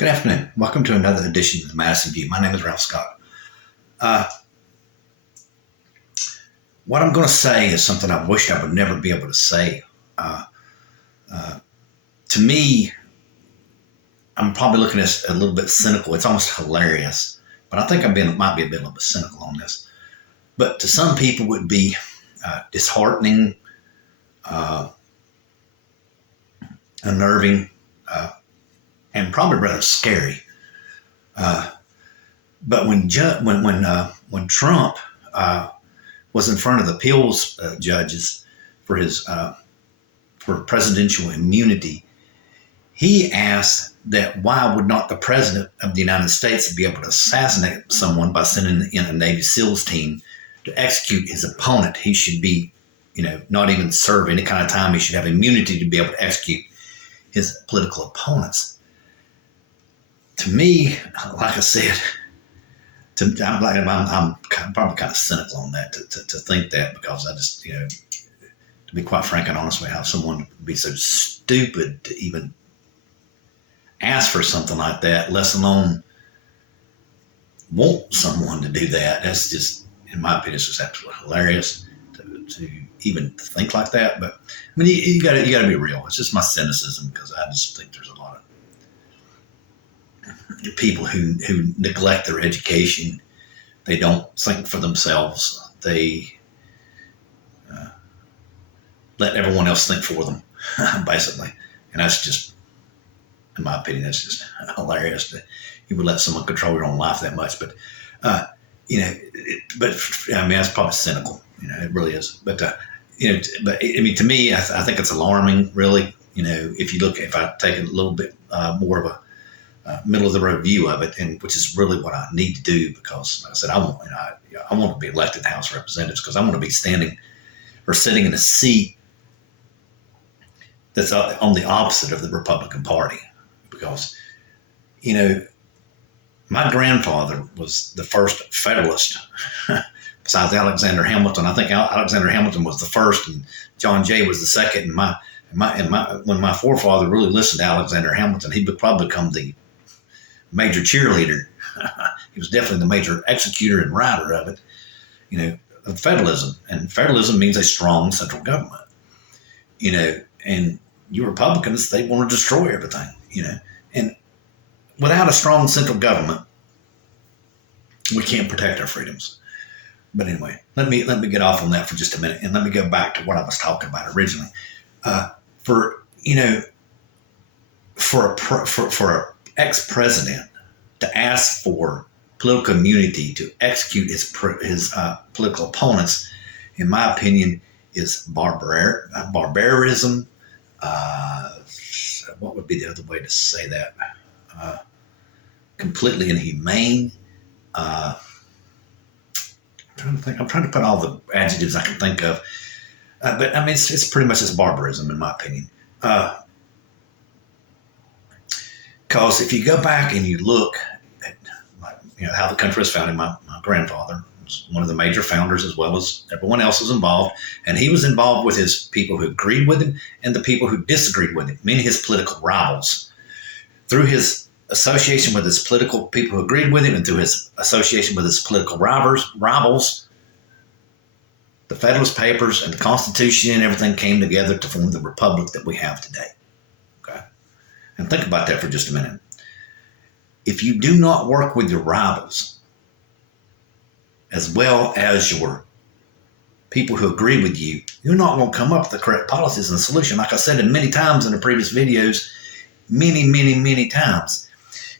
Good afternoon. Welcome to another edition of the Madison View. My name is Ralph Scott. What I'm going to say is something I wished I would never be able to say. To me, I'm probably looking at it a little bit cynical. It's almost hilarious, but I think might be a bit cynical on this. But to some people, it would be disheartening, unnerving, and probably rather scary. But when Trump was in front of the appeals judges for for presidential immunity, he asked that why would not the president of the United States be able to assassinate someone by sending in a Navy SEALs team to execute his opponent? He should be, not even serve any kind of time. He should have immunity to be able to execute his political opponents. To me, like I said, I'm probably kind of cynical on that to think that, because I just, to be quite frank and honest with you, how someone would be so stupid to even ask for something like that, let alone want someone to do that. That's just, in my opinion, it's just absolutely hilarious to even think like that. But I mean, you got to be real. It's just my cynicism, because I just think there's a lot of people who neglect their education. They don't think for themselves. They let everyone else think for them, basically. And that's just, in my opinion, that's just hilarious that you would let someone control your own life that much. But, but I mean, that's probably cynical. It really is. But, but I mean, to me, I think it's alarming, really. If I take a little bit more of a middle of the road view of it, and which is really what I need to do, because, like I said, I want to be elected House of Representatives, because I want to be standing or sitting in a seat that's on the opposite of the Republican Party. Because, my grandfather was the first Federalist besides Alexander Hamilton. I think Alexander Hamilton was the first, and John Jay was the second. And when my forefather really listened to Alexander Hamilton, he would probably become the major cheerleader. He was definitely the major executor and writer of it, of federalism. And federalism means a strong central government, and you Republicans, they want to destroy everything, and without a strong central government, we can't protect our freedoms. But anyway, let me get off on that for just a minute, and let me go back to what I was talking about originally. For an ex-president to ask for political immunity to execute his political opponents, in my opinion, is barbarism. What would be the other way to say that? Completely inhumane. I'm trying to think. I'm trying to put all the adjectives I can think of. But I mean, it's pretty much just barbarism, in my opinion. Because if you go back and you look at how the country was founded, my grandfather was one of the major founders, as well as everyone else was involved. And he was involved with his people who agreed with him and the people who disagreed with him, meaning his political rivals. Through his association with his political people who agreed with him, and through his association with his political rivals, the Federalist Papers and the Constitution and everything came together to form the republic that we have today. Okay? And think about that for just a minute. If you do not work with your rivals, as well as your people who agree with you, you're not going to come up with the correct policies and solution. Like I said many times in the previous videos, many times,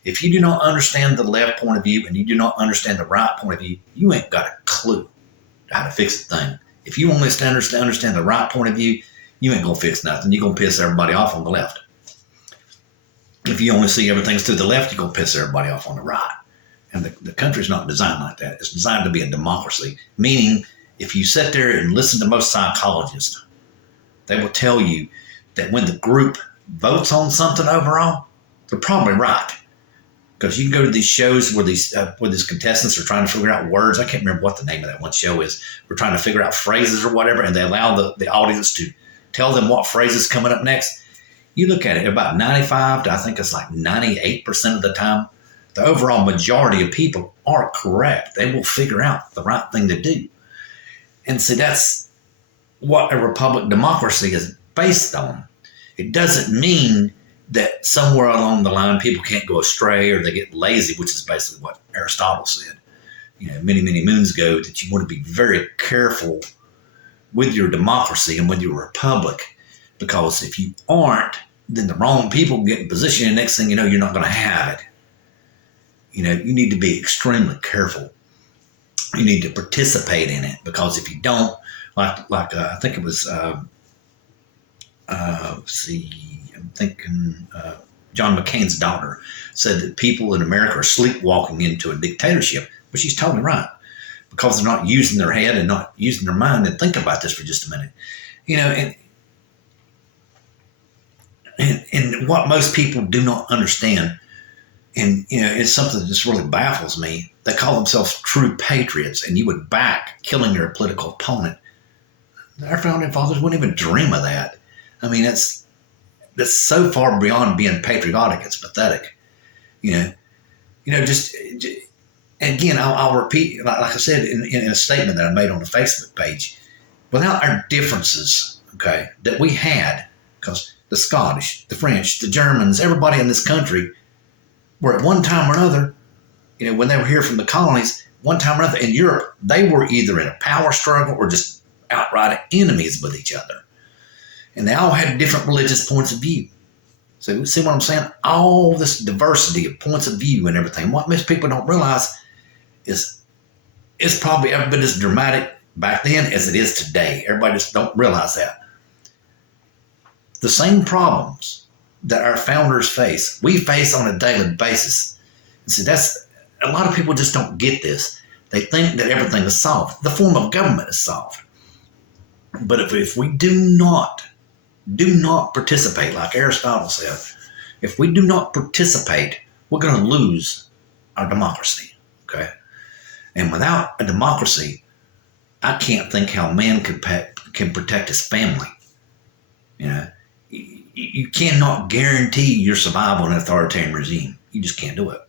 if you do not understand the left point of view and you do not understand the right point of view, you ain't got a clue how to fix the thing. If you only understand the right point of view, you ain't going to fix nothing. You're going to piss everybody off on the left. If you only see everything's through the left, you're going to piss everybody off on the right. And the country's not designed like that. It's designed to be a democracy, meaning if you sit there and listen to most psychologists, they will tell you that when the group votes on something overall, they're probably right. Because you can go to these shows where these contestants are trying to figure out words. I can't remember what the name of that one show is. We're trying to figure out phrases or whatever, and they allow the audience to tell them what phrase is coming up next. You look at it about 95 to I think it's like 98% of the time, the overall majority of people are correct. They will figure out the right thing to do. And see, that's what a republic democracy is based on. It doesn't mean that somewhere along the line people can't go astray or they get lazy, which is basically what Aristotle said, many, many moons ago, that you want to be very careful with your democracy and with your republic, because if you aren't, then the wrong people get in position, and next thing you know, you're not going to have it. You need to be extremely careful. You need to participate in it, because if you don't, I think it was, I'm thinking John McCain's daughter said that people in America are sleepwalking into a dictatorship, but she's totally right, because they're not using their head and not using their mind. And think about this for just a minute, and what most people do not understand, and it's something that just really baffles me. They call themselves true patriots, and you would back killing your political opponent. Our founding fathers wouldn't even dream of that. I mean, that's so far beyond being patriotic. It's pathetic. Just again, I'll repeat, like I said in a statement that I made on the Facebook page. Without our differences, okay, that we had, because the Scottish, the French, the Germans, everybody in this country were at one time or another, when they were here from the colonies, one time or another in Europe, they were either in a power struggle or just outright enemies with each other. And they all had different religious points of view. So see what I'm saying? All this diversity of points of view and everything. What most people don't realize is it's probably every bit as dramatic back then as it is today. Everybody just don't realize that. The same problems that our founders face, we face on a daily basis. And see, that's a lot of people just don't get this. They think that everything is solved. The form of government is solved. But if we do not participate, like Aristotle said, if we do not participate, we're going to lose our democracy, okay? And without a democracy, I can't think how man can protect his family. You cannot guarantee your survival in an authoritarian regime. You just can't do it.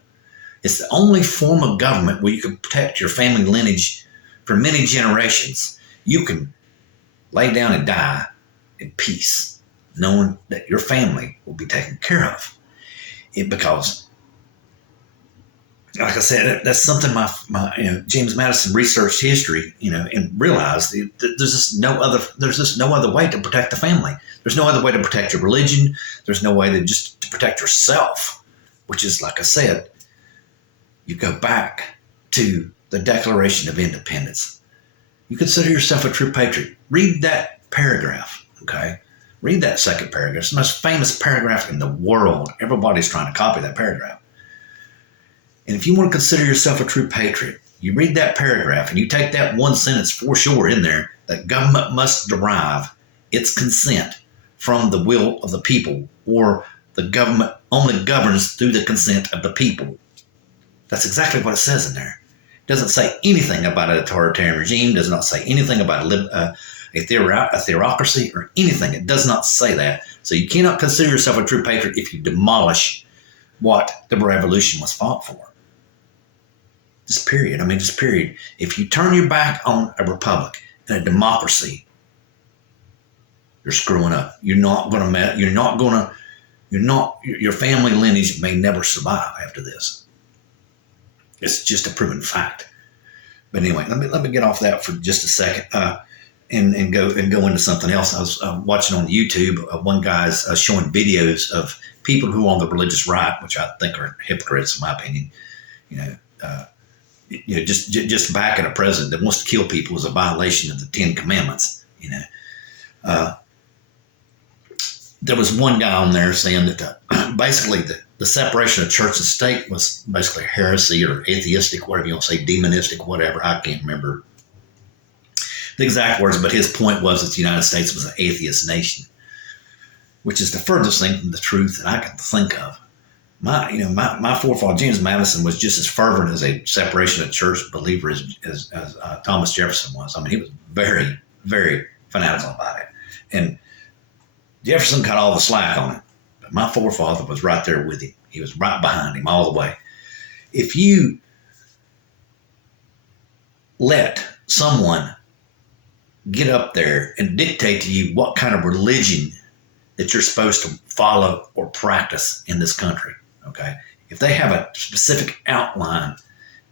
It's the only form of government where you can protect your family lineage for many generations. You can lay down and die in peace, knowing that your family will be taken care of. Because, like I said, that's something my James Madison researched history, and realized that there's just no other way to protect the family. There's no other way to protect your religion. There's no way to protect yourself, which is, like I said, you go back to the Declaration of Independence. You consider yourself a true patriot. Read that paragraph, okay? Read that second paragraph. It's the most famous paragraph in the world. Everybody's trying to copy that paragraph. And if you want to consider yourself a true patriot, you read that paragraph and you take that one sentence for sure in there, that government must derive its consent from the will of the people, or the government only governs through the consent of the people. That's exactly what it says in there. It doesn't say anything about an authoritarian regime, does not say anything about a theocracy or anything. It does not say that. So you cannot consider yourself a true patriot if you demolish what the revolution was fought for. Just period. If you turn your back on a republic and a democracy, you're screwing up. Your family lineage may never survive after this. It's just a proven fact. But anyway, let me get off that for just a second, and go into something else. I was watching on YouTube. One guy's showing videos of people who are on the religious right, which I think are hypocrites in my opinion. Just backing a president that wants to kill people is a violation of the Ten Commandments. There was one guy on there saying that basically the separation of church and state was basically heresy or atheistic, whatever you want to say, demonistic, whatever. I can't remember the exact words, but his point was that the United States was an atheist nation, which is the furthest thing from the truth that I can think of. My forefather, James Madison, was just as fervent as a separation of church believer as Thomas Jefferson was. He was very, very fanatical about it. And Jefferson cut all the slack on it. But my forefather was right there with him. He was right behind him all the way. If you let someone get up there and dictate to you what kind of religion that you're supposed to follow or practice in this country, okay? If they have a specific outline,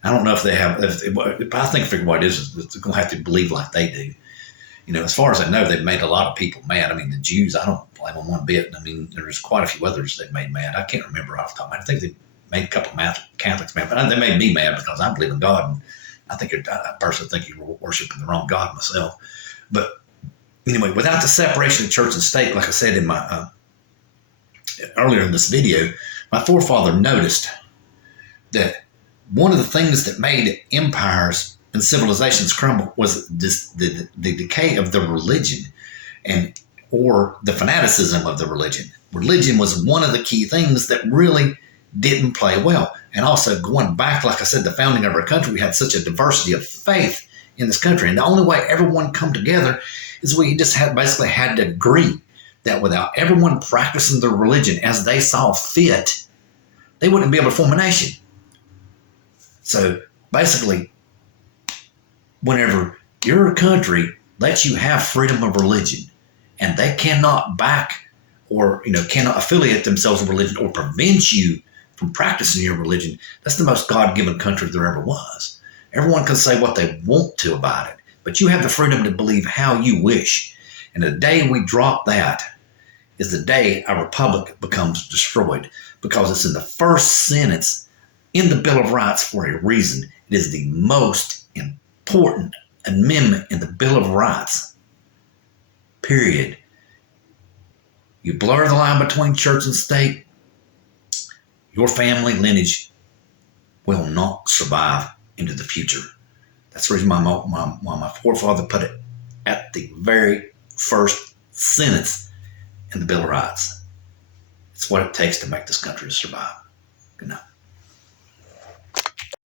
I don't know if they have, if I think figure what it is they're going to have to believe like they do. You know, as far as I know, they've made a lot of people mad. I mean, the Jews, I don't blame them one bit. I mean, there's quite a few others they've made mad. I can't remember off the top of my head. I think they made a couple of Catholics mad, but they made me mad because I believe in God. And I personally think you're worshiping the wrong God myself. But anyway, without the separation of church and state, like I said in my earlier in this video, my forefather noticed that one of the things that made empires and civilizations crumble was the decay of the religion or the fanaticism of the religion. Religion was one of the key things that really didn't play well. And also going back, like I said, the founding of our country, we had such a diversity of faith in this country. And the only way everyone come together is we just basically had to agree that without everyone practicing their religion as they saw fit, they wouldn't be able to form a nation. So basically, whenever your country lets you have freedom of religion and they cannot back or cannot affiliate themselves with religion or prevent you from practicing your religion, that's the most God-given country there ever was. Everyone can say what they want to about it, but you have the freedom to believe how you wish. And the day we drop that is the day our republic becomes destroyed, because it's in the first sentence in the Bill of Rights for a reason. It is the most important amendment in the Bill of Rights, period. You blur the line between church and state, your family lineage will not survive into the future. That's the reason why my forefather put it at the very first sentence in the Bill of Rights. It's what it takes to make this country survive. Good night.